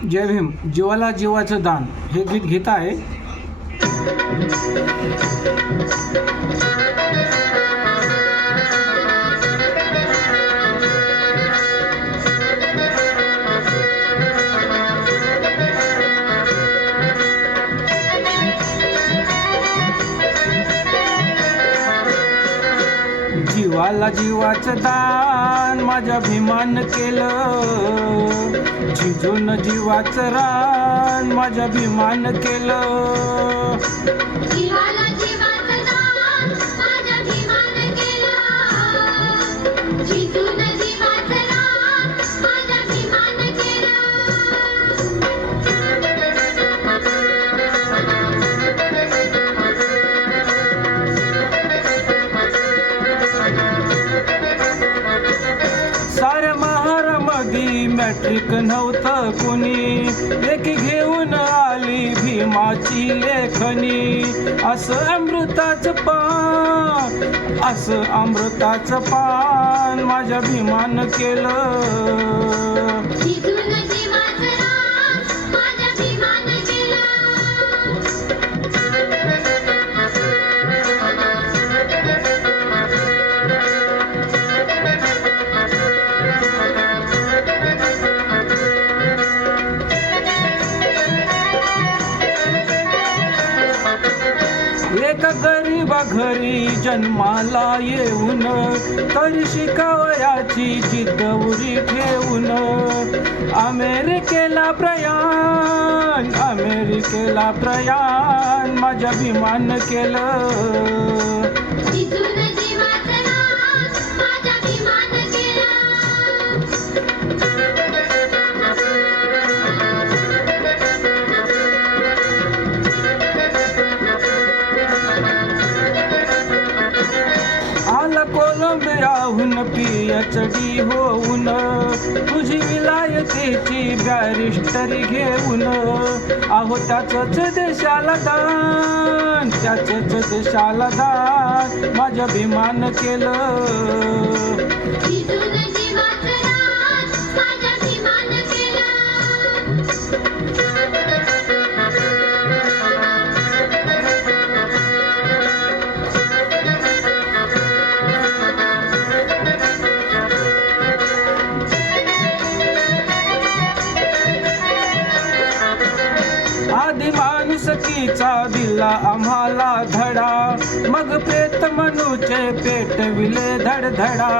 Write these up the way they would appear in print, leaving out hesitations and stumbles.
जय भीम. जीवाला जीवाचं दान हे गीत घेत आहे. जीवाला जीवाचं दान माझ्या भीमान केलं, झिजून जीवाचं रान माझ्या भीमान केलं. जीवाला जीवाचं दान माझ्या भीमान केलं, झिजून जीवाचं रान माझ्या भीमान केलं. साऱ्या महारामध्ये मॅट्रिक नव्हतं कुणी, लेखी घेऊन आली भीमाची लेखनी. असं अमृताचं पान, असं अमृताचं पान माझ्या भीमान केलं. झिजून जीवाचं रान माझ्या भीमान केलं. एका गरीबा घरी जन्माला येऊन, तरी शिकावयाची जिद्द उरी ठेवून, अमेरिकेला प्रयाण, अमेरिकेला प्रयाण माझ्या भीमान केलं. झिजून जीवाचं रान माझ्या भीमान केलं. आला कोलंबियाहून PhD होऊन, तुझी विलायतेची बॅरिस्टरी घेऊन. अहो त्याचंच देशाला दान, त्याचंच देशाला दान माझ्या भीमान केलं. झिजून जीवाचं रान माझ्या भीमान केलं. आधी माणुसकीचा दिला आम्हाला धडा, मग प्रेत मनूचे पेटविले धडधडा.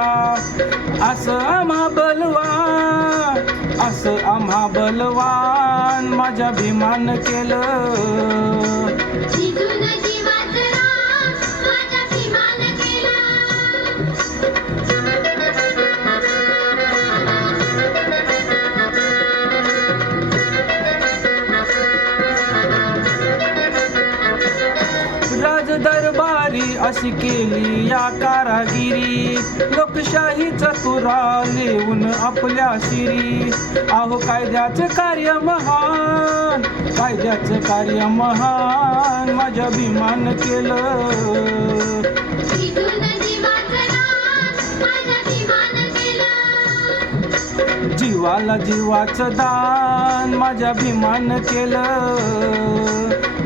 असं आम्हा बलवान, असं आम्हा बलवान माझ्या भीमान केलं. झिजून जीवाचं रान माझ्या भीमान केलं. राज दरबारी अशी केली या कारागिरी, लोकशाहीचा तुरा लिहून आपल्या शिरी. अहो कायद्याचं कार्य महान, कायद्याचं कार्य महान माझ्या भीमान केलं. झिजून जीवाचं रान माझ्या भीमान केलं. जीवाला जीवाचं दान माझ्या भीमान केलं,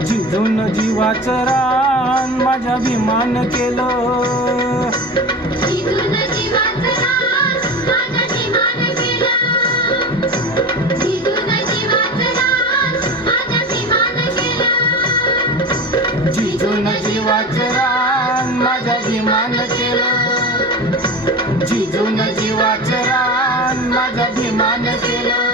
झिजून जीवाचं रान माझ्या भीमान केलं. झिजून जीवाचं रान माझ्या भीमान केलं. झिजून जीवाचं रान माझ्या भीमान केलं. झिजून जीवाचं रान माझ्या भीमान केलं, झिजून जीवाचं रान माझ्या भीमान केलं.